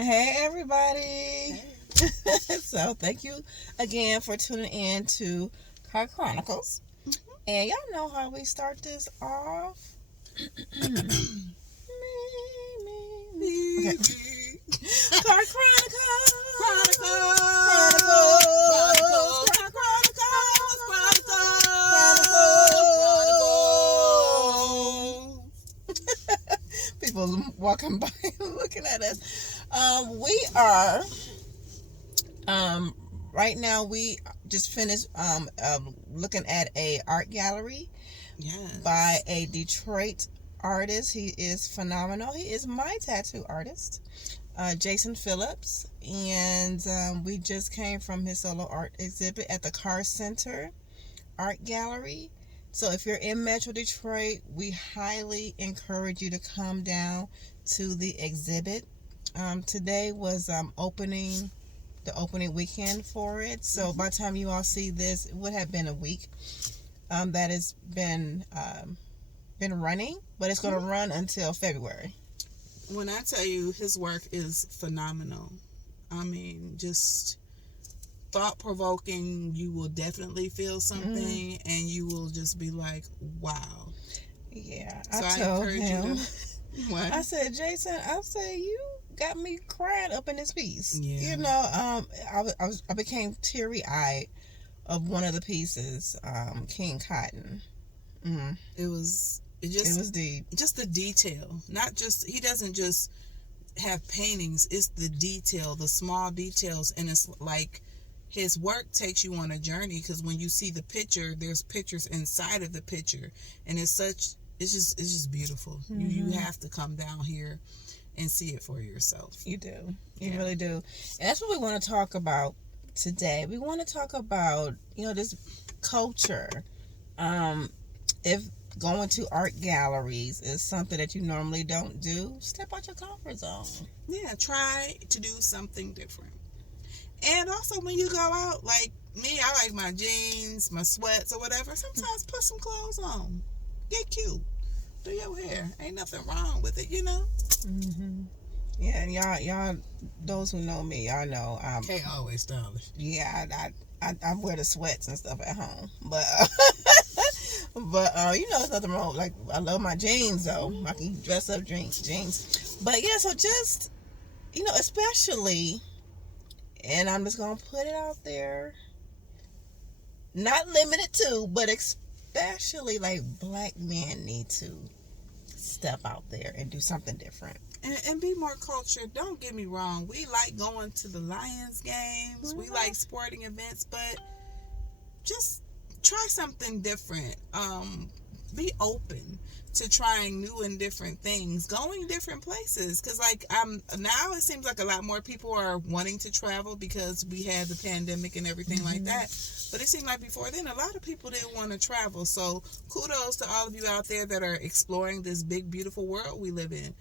Hey, everybody. Hey. So, thank you again for tuning in to Chronicles. And y'all know how we start this off. Okay. Car Chronicles. People walking by looking at us. We are right now we just finished looking at a art gallery by a Detroit artist. He is phenomenal. He is my tattoo artist, Jason Phillips, and we just came from his solo art exhibit at the Car Center Art Gallery. So if you're in Metro Detroit, we highly encourage you to come down to the exhibit. Today was the opening weekend for it. So by the time you all see this, it would have been a week that has been running, but it's going to run until February. When I tell you his work is phenomenal, I mean, just thought-provoking. You will definitely feel something, and you will just be like, wow. Yeah, so I told encourage him. You to, what? I said, Jason, you got me crying up in this piece. Yeah. You know, I became teary-eyed of one of the pieces, King Cotton. It was deep. Just the detail. Not just, he doesn't just have paintings. It's the detail, the small details, and it's like his work takes you on a journey, because when you see the picture, there's pictures inside of the picture, and it's just beautiful. You have to come down here and see it for yourself. You do. You really do. And that's what we want to talk about today. We want to talk about, this culture. If going to art galleries is something that you normally don't do, step out your comfort zone. Yeah, try to do something different. And also, when you go out, like me, I like my jeans, my sweats, or whatever. Sometimes put some clothes on. Get cute. Do your hair. Ain't nothing wrong with it, Mm-hmm. Yeah, and y'all, those who know me, y'all know. Kay always stylish. Yeah, I wear the sweats and stuff at home, but there's nothing wrong. Like, I love my jeans though. I can dress up jeans. But yeah, so just especially, and I'm just gonna put it out there, not limited to, but especially, like, black men need to step out there and do something different. And be more cultured. Don't get me wrong. We like going to the Lions games. We like sporting events, but just try something different. Be open to trying new and different things, going different places, because now it seems like a lot more people are wanting to travel because we had the pandemic and everything like that. But it seemed like before then a lot of people didn't want to travel. So kudos to all of you out there that are exploring this big, beautiful world we live in.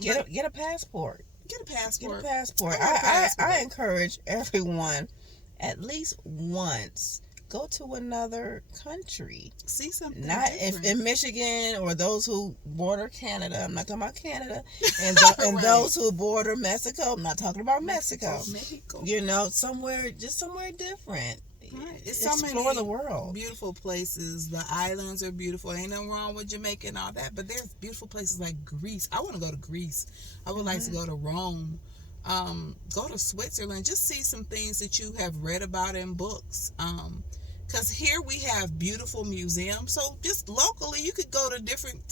Get a passport. Get a passport. I encourage everyone, at least once, go to another country. See something Not different. If in Michigan, or those who border Canada. I'm not talking about Canada. And, and Right. those who border Mexico. I'm not talking about Mexico. Mexico. Somewhere different. Right. It's Explore the world. Beautiful places. The islands are beautiful. Ain't nothing wrong with Jamaica and all that. But there's beautiful places like Greece. I want to go to Greece. I would like to go to Rome. Go to Switzerland. Just see some things that you have read about in books. Because here we have beautiful museums. So just locally, you could go to different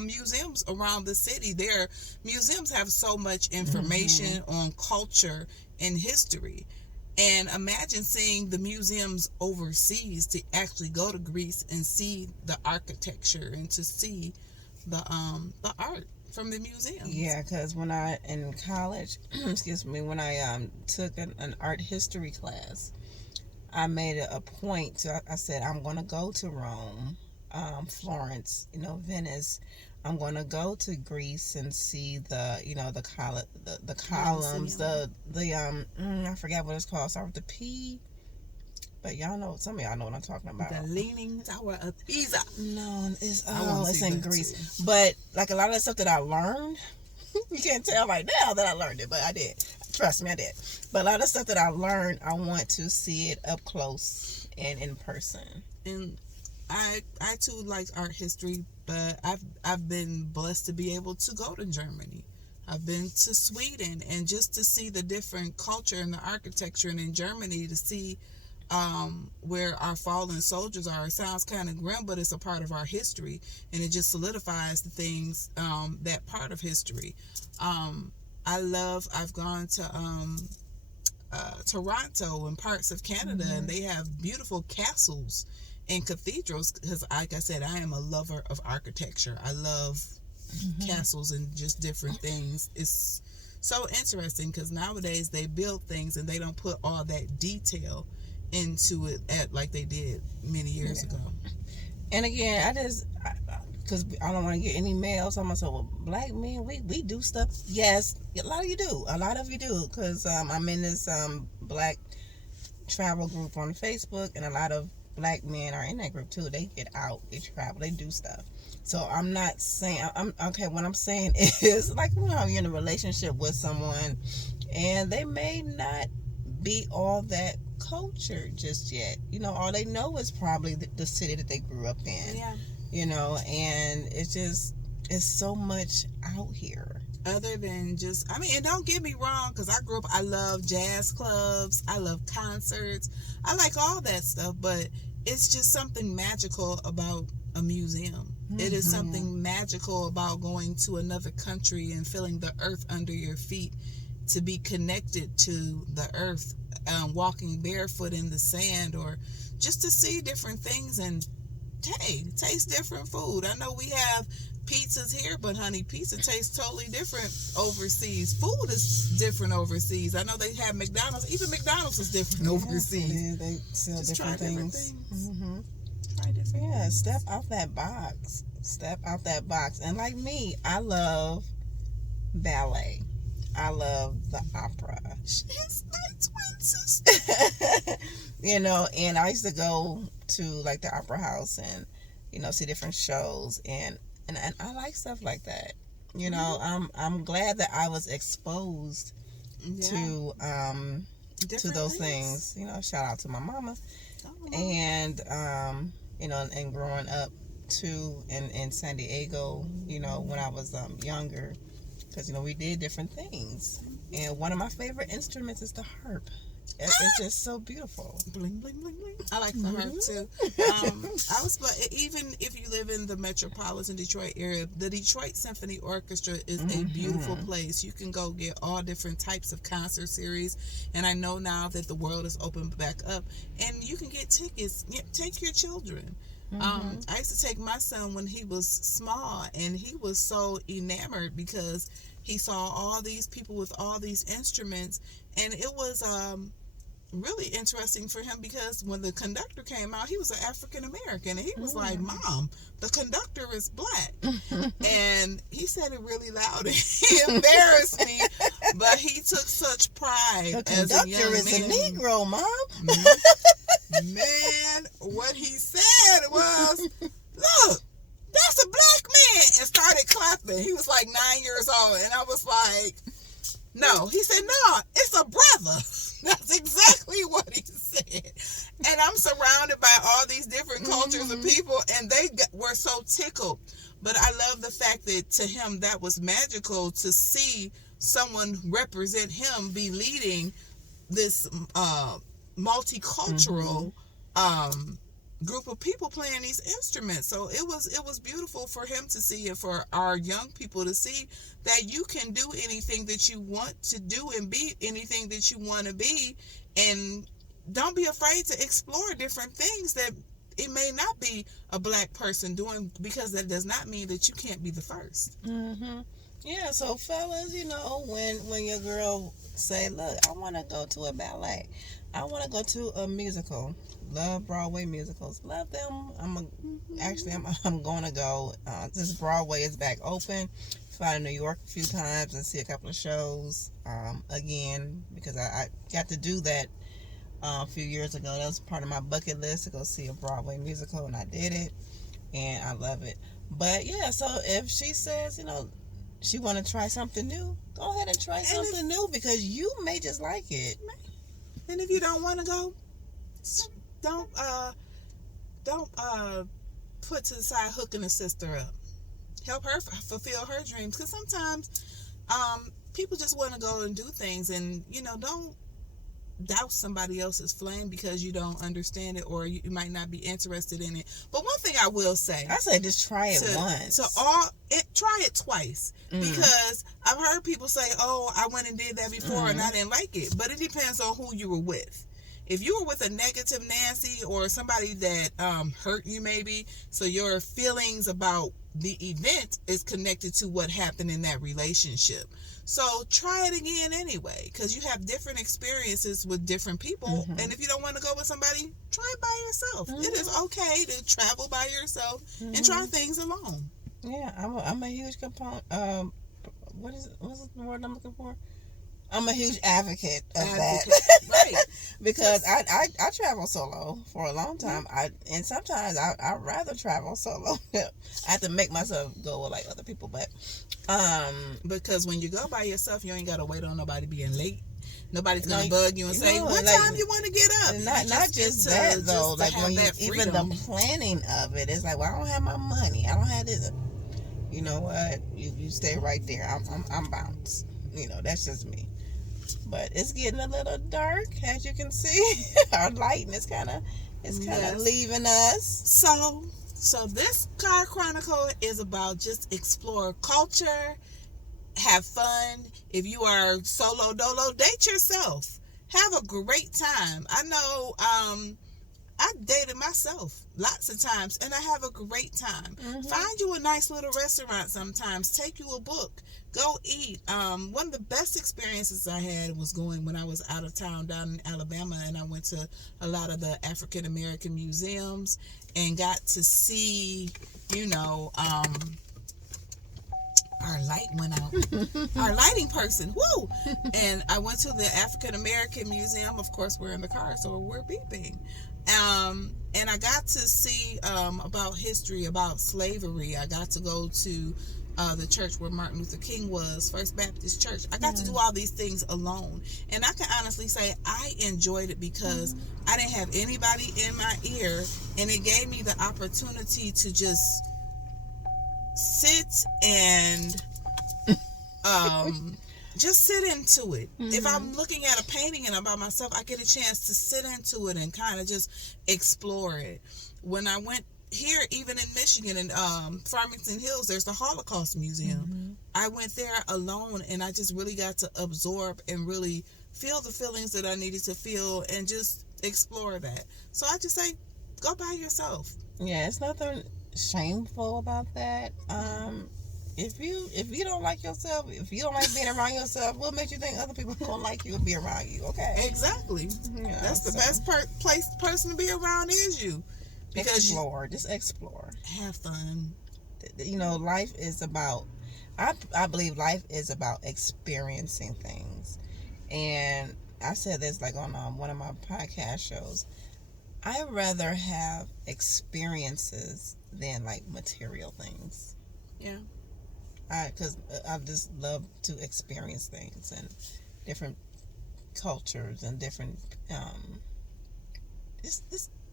museums around the city. Their museums have so much information on culture and history. And imagine seeing the museums overseas, to actually go to Greece and see the architecture and to see the art from the museums. Yeah, because when I in college, when I took an art history class, I made it a point. So I said, I'm going to go to Rome, Florence, Venice. I'm going to go to Greece and see the columns, I forgot what it's called. Start with the P. But some of y'all know what I'm talking about. The Leaning Tower of Pisa. No, it's in Greece. Too. But like a lot of the stuff that I learned You can't tell right now that I learned it, but I did. Trust me, I did. But a lot of stuff that I learned, I want to see it up close and in person. And I too like art history, but I've been blessed to be able to go to Germany. I've been to Sweden, and just to see the different culture and the architecture, and in Germany to see where our fallen soldiers are. It sounds kind of grim, but it's a part of our history, and it just solidifies the things, that part of history. I've gone to Toronto and parts of Canada, and they have beautiful castles and cathedrals, because like I said, I am a lover of architecture. I love castles and just different things. It's so interesting because nowadays they build things and they don't put all that detail into it like they did many years ago. And again, because I don't want to get any mail, so I'm going to say, well, black men, we do stuff. Yes, a lot of you do. A lot of you do, because I'm in this black travel group on Facebook, and a lot of black men are in that group too. They get out, they travel, they do stuff. So I'm not saying, what I'm saying is, like, you're in a relationship with someone, and they may not be all that cultured just yet. All they know is probably the city that they grew up in. Yeah. And it's so much out here. Other than just, and don't get me wrong, because I love jazz clubs, I love concerts, I like all that stuff, but it's just something magical about a museum. It is something magical about going to another country and feeling the earth under your feet, to be connected to the earth, walking barefoot in the sand, or just to see different things and taste different food. I know we have pizzas here, but honey, pizza tastes totally different overseas. Food is different overseas. I know they have McDonald's. Even McDonald's is different overseas. Yeah, they sell just different things. Try different things. Step out that box. And like me, I love ballet. I love the opera. She's my twin sister. And I used to go to like the opera house and see different shows, and I like stuff like that. I'm glad that I was exposed to those things. Shout out to my mama. And and growing up too in San Diego, when I was younger, because we did different things, and one of my favorite instruments is the harp. It's just so beautiful. Bling, bling, bling, bling. I like the harp too. Even if you live in the metropolitan Detroit area, the Detroit Symphony Orchestra is a beautiful place. You can go get all different types of concert series, and I know now that the world is opened back up, and you can get tickets. Take your children. I used to take my son when he was small, and he was so enamored because he saw all these people with all these instruments, and it was really interesting for him because when the conductor came out, he was an African American, and he was like, "Mom, the conductor is black," and he said it really loud, and he embarrassed me, but he took such pride. The conductor is a Negro, Mom. Man, what he said was, "Look, that's a black man," and started clapping. He was like 9 years old, and I was like, "No." He said, "No, it's a brother." That's exactly what he said. And I'm surrounded by all these different cultures of people, and they were so tickled. But I love the fact that to him that was magical to see someone represent him be leading this multicultural group of people playing these instruments. So it was beautiful for him to see, and for our young people to see that you can do anything that you want to do and be anything that you want to be, and don't be afraid to explore different things that it may not be a black person doing, because that does not mean that you can't be the first. Yeah, so fellas, when your girl say, "Look, I want to go to a ballet, I want to go to a musical," love Broadway musicals, love them. I'm going to go. Since Broadway is back open, fly to New York a few times and see a couple of shows again, because I got to do that a few years ago. That was part of my bucket list, to go see a Broadway musical, and I did it, and I love it. But yeah, so if she says, she want to try something new, go ahead and try something new, because you may just like it. And if you don't want to go, don't put to the side hooking a sister up. Help her fulfill her dreams, because sometimes people just want to go and do things, and don't douse somebody else's flame because you don't understand it, or you might not be interested in it. But one thing I will say, I say just try it once. Try it twice, because I've heard people say, "Oh, I went and did that before and I didn't like it." But it depends on who you were with. If you were with a negative Nancy or somebody that hurt you, maybe, so your feelings about the event is connected to what happened in that relationship. So try it again anyway, because you have different experiences with different people. And if you don't want to go with somebody, try it by yourself. It is okay to travel by yourself and try things alone. Yeah, I'm a huge component. What's the word I'm looking for? I'm a huge advocate of that. Right. Because I travel solo for a long time. And sometimes I'd rather travel solo. I have to make myself go with like other people, but because when you go by yourself, you ain't gotta wait on nobody being late. Nobody's gonna bug you and say, "What time you want to get up?" Not just that though. Like when you even the planning of it, it's like, well, I don't have my money. I don't have this. You know what? You stay right there. I'm bounced. That's just me. But it's getting a little dark, as you can see. Our lighting is kind of leaving us. So this Car Chronicle is about just explore culture, have fun. If you are solo dolo, date yourself. Have a great time. I know I dated myself lots of times, and I have a great time. Find you a nice little restaurant sometimes. Take you a book. Go eat. One of the best experiences I had was going when I was out of town down in Alabama, and I went to a lot of the African American museums and got to see, our light went out. Our lighting person. Woo! And I went to the African American Museum. Of course, we're in the car, so we're beeping. And I got to see about history, about slavery. I got to go to the church where Martin Luther King was, First Baptist Church. I got to do all these things alone. And I can honestly say I enjoyed it because I didn't have anybody in my ear, and it gave me the opportunity to just sit and just sit into it. If I'm looking at a painting and I'm by myself, I get a chance to sit into it and kind of just explore it. When I went here, even in Michigan, in Farmington Hills, there's the Holocaust Museum. I went there alone, and I just really got to absorb and really feel the feelings that I needed to feel and just explore that. So I just say, go by yourself. Yeah, it's nothing shameful about that. If you don't like yourself, if you don't like being around yourself, what makes you think other people gonna like you and be around you? Okay, exactly. Yeah, that's the best person to be around is you. Because just explore, have fun. Life is about. I believe life is about experiencing things, and I said this like on one of my podcast shows. I'd rather have experiences than like material things. Yeah. Because I just love to experience things and different cultures and different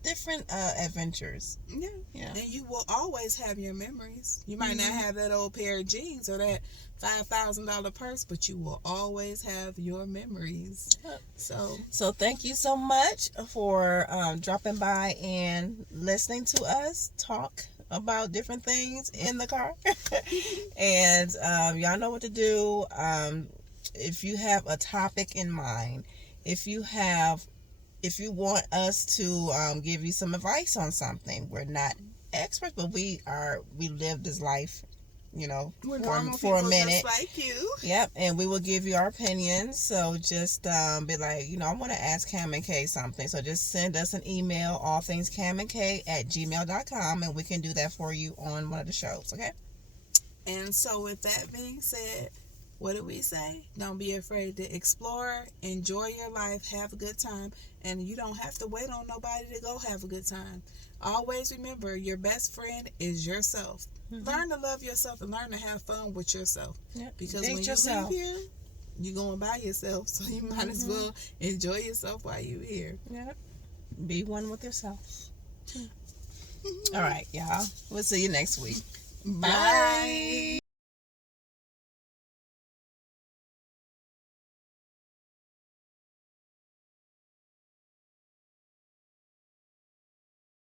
different adventures. Yeah. And you will always have your memories. You might not have that old pair of jeans or that $5,000 purse, but you will always have your memories. So thank you so much for dropping by and listening to us talk about different things in the car. And y'all know what to do. If you have a topic in mind, if you want us to give you some advice on something, we're not experts, but we live this life, we're for a minute, just like you. Yep, and we will give you our opinions. So just be like, I want to ask Cam and Kay something. So just send us an email, allthingscamandkay@gmail.com, and we can do that for you on one of the shows. Okay. And so with that being said, what did we say? Don't be afraid to explore, enjoy your life, have a good time, and you don't have to wait on nobody to go have a good time. Always remember, your best friend is yourself. Learn to love yourself and learn to have fun with yourself. Because when you leave here, you're going by yourself, so you might as well enjoy yourself while you're here. Be one with yourself. All right, y'all. We'll see you next week. Bye.